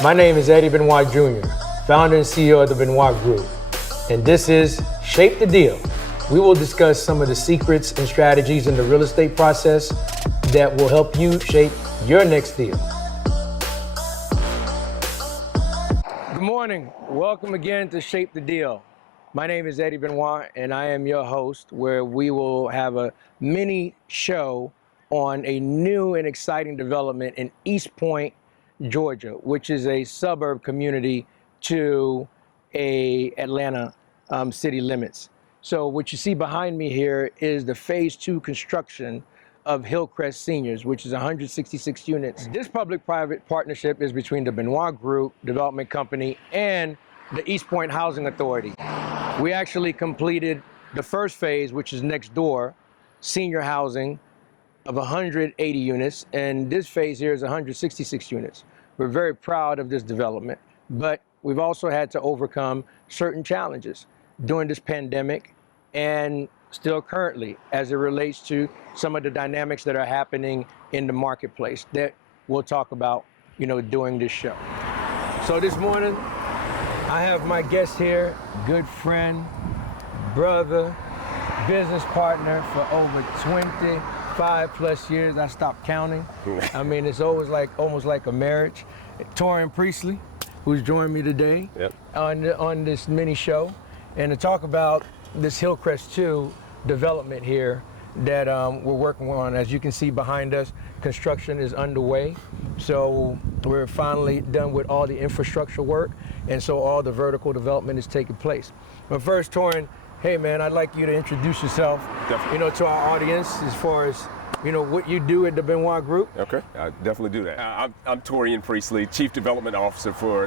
My name is Eddy Benoit Jr., founder and CEO of the Benoit Group, and this is Shape the Deal. We will discuss some of the secrets and strategies in the real estate process that will help you shape your next deal. Good morning. Welcome again to Shape the Deal. My name is Eddy Benoit, and I am your host, where we will have a mini show on a new and exciting development in East Point, Georgia, which is a suburb community to Atlanta city limits. So what you see behind me here is the phase 2 construction of Hillcrest Seniors, which is 166 units. This public-private partnership is between the Benoit Group Development Company and the East Point Housing Authority. We actually completed the first phase, which is next door, senior housing of 180 units, and this phase here is 166 units. We're very proud of this development, but we've also had to overcome certain challenges during this pandemic and still currently as it relates to some of the dynamics that are happening in the marketplace that we'll talk about, during this show. So this morning, I have my guest here, good friend, brother, business partner for over 25 plus years. I stopped counting. I mean, it's always almost like a marriage. Torian Priestly, who's joined me today on this mini show, and to talk about this Hillcrest 2 development here that we're working on. As you can see behind us, construction is underway. So we're finally done with all the infrastructure work, and so all the vertical development is taking place. But first, Torian, hey man, I'd like you to introduce yourself, to our audience as far as, what you do at the Benoit Group. Okay, I definitely do that. I'm Torian Priestly, Chief Development Officer for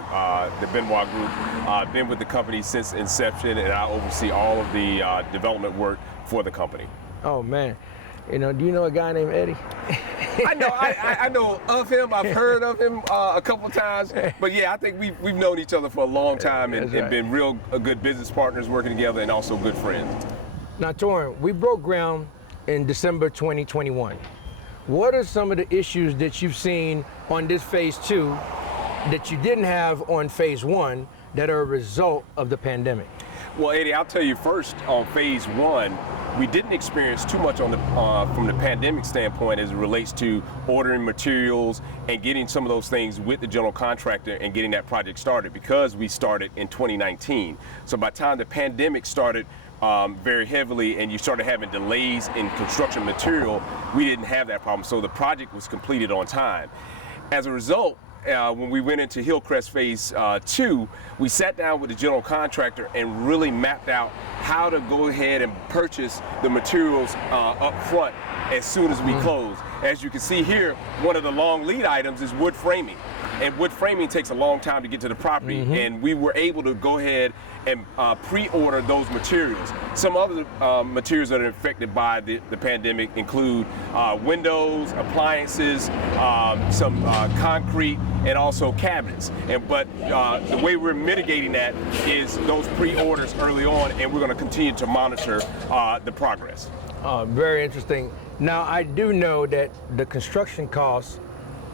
the Benoit Group. I've been with the company since inception, and I oversee all of the development work for the company. Oh man, do you know a guy named Eddy? I know of him. I've heard of him a couple of times, but yeah, I think we've known each other for a long time and been real good business partners working together, and also good friends. Now, Torian, we broke ground in December 2021. What are some of the issues that you've seen on this phase 2 that you didn't have on phase 1 that are a result of the pandemic? Well, Eddy, I'll tell you first, on phase 1, we didn't experience too much on from the pandemic standpoint as it relates to ordering materials and getting some of those things with the general contractor and getting that project started, because we started in 2019. So by the time the pandemic started very heavily and you started having delays in construction material, we didn't have that problem. So the project was completed on time. As a result, when we went into Hillcrest phase 2, we sat down with the general contractor and really mapped out how to go ahead and purchase the materials up front as soon as we close. As you can see here, one of the long lead items is wood framing. And wood framing takes a long time to get to the property, and we were able to go ahead and pre-order those materials. Some other materials that are affected by the pandemic include windows, appliances, some concrete, and also cabinets. But the way we're mitigating that is those pre-orders early on, and we're going to continue to monitor the progress. Very interesting. Now, I do know that the construction costs,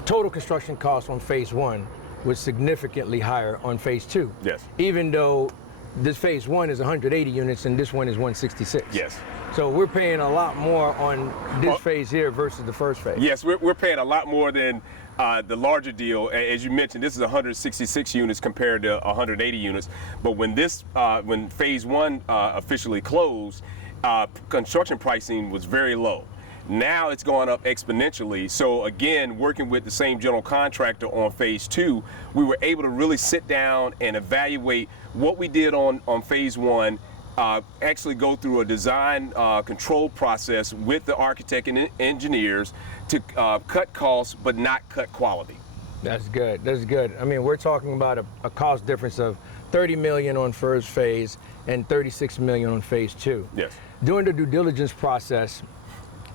total construction costs on phase 1 was significantly higher on phase 2. Yes. Even though this phase 1 is 180 units and this one is 166. Yes. So we're paying a lot more on this phase here versus the first phase. Yes, we're paying a lot more than the larger deal. As you mentioned, this is 166 units compared to 180 units. But when when phase 1 officially closed, construction pricing was very low. Now it's gone up exponentially. So again, working with the same general contractor on phase 2, we were able to really sit down and evaluate what we did on phase 1, actually go through a design control process with the architect and engineers to cut costs but not cut quality. That's good. That's good. I mean, we're talking about a cost difference of $30 million on first phase and $36 million on phase 2. Yes. During the due diligence process,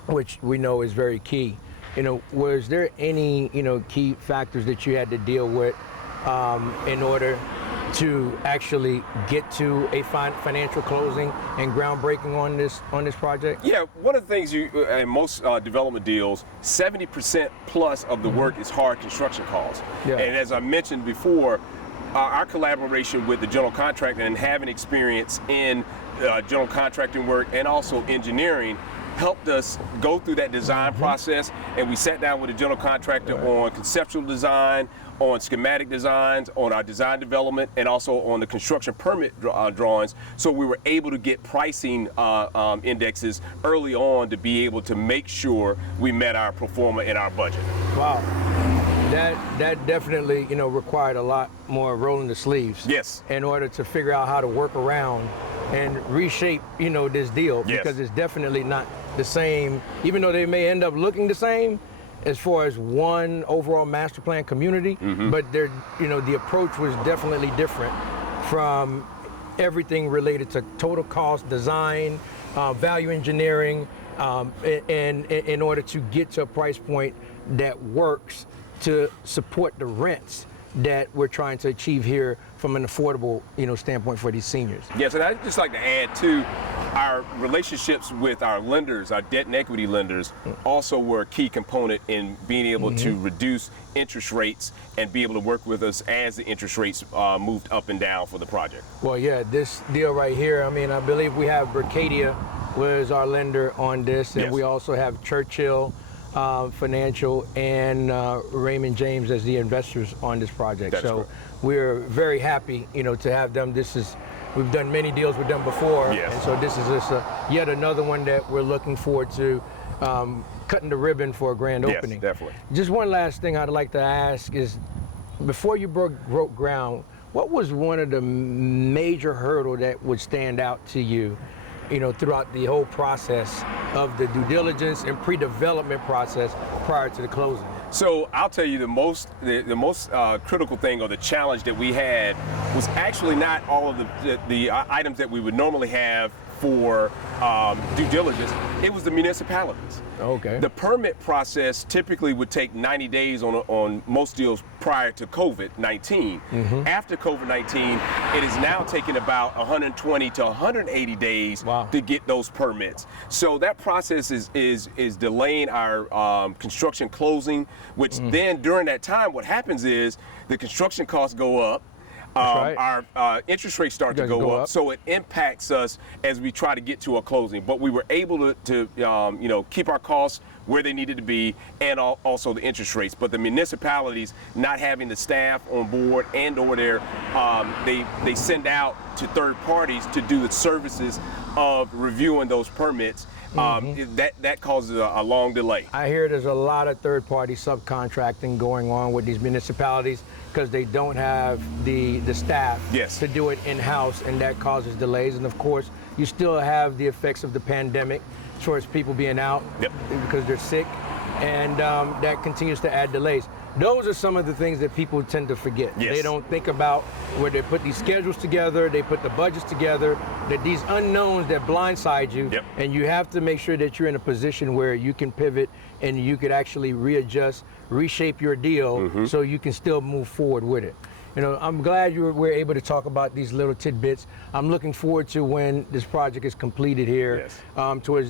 which we know is very key, was there any, key factors that you had to deal with in order to actually get to a financial closing and groundbreaking on this project? Yeah, one of the things in most development deals, 70% plus of the work is hard construction costs. Yeah. And as I mentioned before, our collaboration with the general contractor and having experience in general contracting work and also engineering helped us go through that design process, and we sat down with the general contractor on conceptual design, on schematic designs, on our design development, and also on the construction permit drawings. So we were able to get pricing indexes early on to be able to make sure we met our pro forma in our budget. Wow. That definitely, required a lot more rolling the sleeves. Yes. In order to figure out how to work around and reshape, this deal, Yes. because it's definitely not the same, even though they may end up looking the same as far as one overall master plan community, but they're, the approach was definitely different from everything related to total cost, design, value engineering, and in order to get to a price point that works to support the rents that we're trying to achieve here from an affordable, standpoint for these seniors. Yes, and I'd just like to add too, our relationships with our lenders, our debt and equity lenders, also were a key component in being able to reduce interest rates and be able to work with us as the interest rates moved up and down for the project. Well, yeah, this deal right here, I believe we have Berkadia was our lender on this, and Yes. we also have Churchill Financial and Raymond James as the investors on this project. That's so correct. we're very happy, to have them. We've done many deals with them before, Yes. and so this is just yet another one that we're looking forward to cutting the ribbon for a grand opening. Yes, definitely. Just one last thing I'd like to ask is, before you broke ground, what was one of the major hurdle that would stand out to you, throughout the whole process of the due diligence and pre-development process prior to the closing? So I'll tell you the most critical thing, or the challenge that we had, was actually not all of the items that we would normally have for due diligence. It was the municipalities. Okay. The permit process typically would take 90 days on most deals prior to COVID-19. After COVID-19, it is now taking about 120 to 180 days Wow. to get those permits. So that process is delaying our construction closing, which then during that time, what happens is the construction costs go up. That's right. Our interest rates start to go up, so it impacts us as we try to get to a closing. But we were able to keep our costs where they needed to be, and also the interest rates. But the municipalities not having the staff on board, and/or they send out to third parties to do the services of reviewing those permits. That causes a long delay. I hear there's a lot of third-party subcontracting going on with these municipalities because they don't have the staff Yes. to do it in-house, and that causes delays. And of course, you still have the effects of the pandemic, as far as people being out because they're sick, and that continues to add delays. Those are some of the things that people tend to forget. Yes. They don't think about where they put these schedules together, they put the budgets together, that these unknowns that blindside you, and you have to make sure that you're in a position where you can pivot and you could actually readjust, reshape your deal so you can still move forward with it. I'm glad we're able to talk about these little tidbits. I'm looking forward to when this project is completed here, towards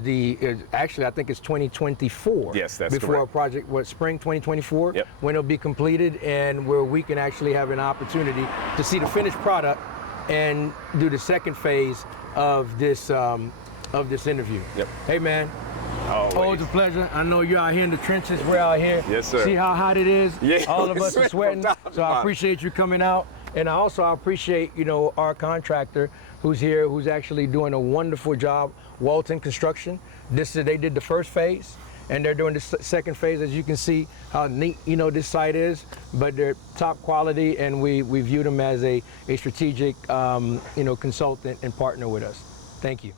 actually I think it's 2024. Yes, that's before correct. our project, spring 2024, Yep. when it'll be completed, and where we can actually have an opportunity to see the finished product and do the second phase of this interview. Yep. Hey man, Always. always a pleasure. I know you're out here in the trenches. We're out here. Yes, sir. See how hot it is? Yeah, All of we're us are sweating sweating. from top to So I bottom. appreciate you coming out. And I appreciate, our contractor who's here, who's actually doing a wonderful job, Walton Construction. They did the first phase, and they're doing the second phase. As you can see how neat, this site is, but they're top quality, and we view them as a strategic, consultant and partner with us. Thank you.